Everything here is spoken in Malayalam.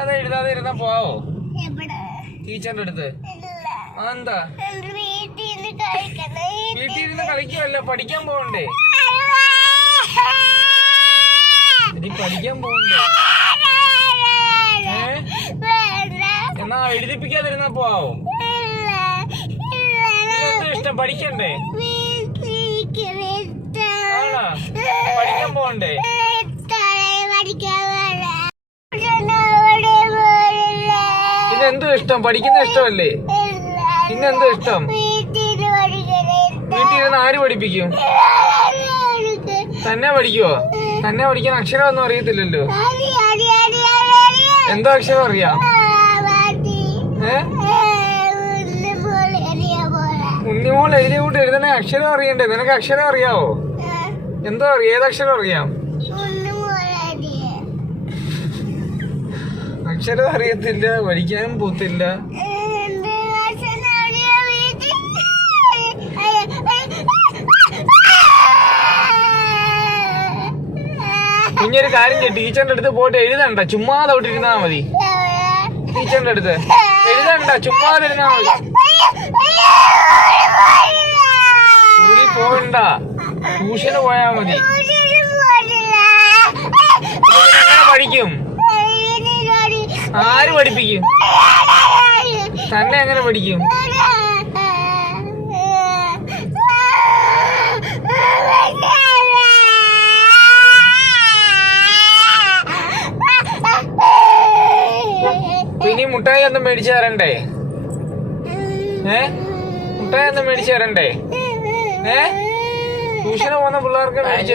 അത് എഴുതാതെ ഇരുന്നാ പോവോ ടീച്ചറിന്റെ അടുത്ത്. എന്റെ വീട്ടിൽ ഇരുന്ന് കളിക്കുമല്ല പഠിക്കാൻ പോകണ്ടേ നീ പഠിക്കാൻ പോകണ്ടേ എന്നാ എഴുതിപ്പിക്കാതിരുന്നാ പോവോ ഇഷ്ടം പഠിക്കണ്ടേ? പഠിക്കാൻ പോകണ്ടേ ഇതെന്തു ഇഷ്ടം? പഠിക്കുന്ന ഇഷ്ടമല്ലേ? പിന്നെന്തോ പിന്നെന്താ ഇഷ്ടം. വീട്ടിൽ ഇരുന്ന് ആര് പഠിപ്പിക്കും? തന്നെ പഠിക്കുവോ? തന്നെ പഠിക്കാൻ അക്ഷരമൊന്നും അറിയത്തില്ലല്ലോ. എന്തോ അക്ഷരം അറിയാം? ഉണ്ണിമോൾ എഴുതിയ കൂട്ട് എഴുതണേ അക്ഷരം അറിയണ്ടേ? നിനക്ക് അക്ഷരം അറിയാവോ? എന്തോ അറിയാം? ഏതക്ഷരം അറിയാം? അക്ഷരം അറിയത്തില്ല പഠിക്കാനും പോത്തില്ല. കുഞ്ഞൊരു കാര്യം ചെയ്യും ടീച്ചറിന്റെ അടുത്ത് പോയിട്ട് എഴുതണ്ട ചുമ്മാ തൊട്ടിരുന്നാ മതി. ടീച്ചറിന്റെ അടുത്ത്. എഴുതണ്ട ചുമ്മാ തരുന്നാ മതി. സ്കൂളിൽ പോകണ്ട. ട്യൂഷന് പോയാ മതി എങ്ങനെ പഠിക്കും ആര് പഠിപ്പിക്കും? തന്നെ എങ്ങനെ പഠിക്കും? ഇനി മുട്ടായി ഒന്നും മേടിച്ചു തരണ്ടേ? ഏ? മുട്ടായി ഒന്നും മേടിച്ചു തരണ്ടേ? ഏ? ട്യൂഷന് പോകുന്ന പിള്ളേർക്ക് മേടിച്ചു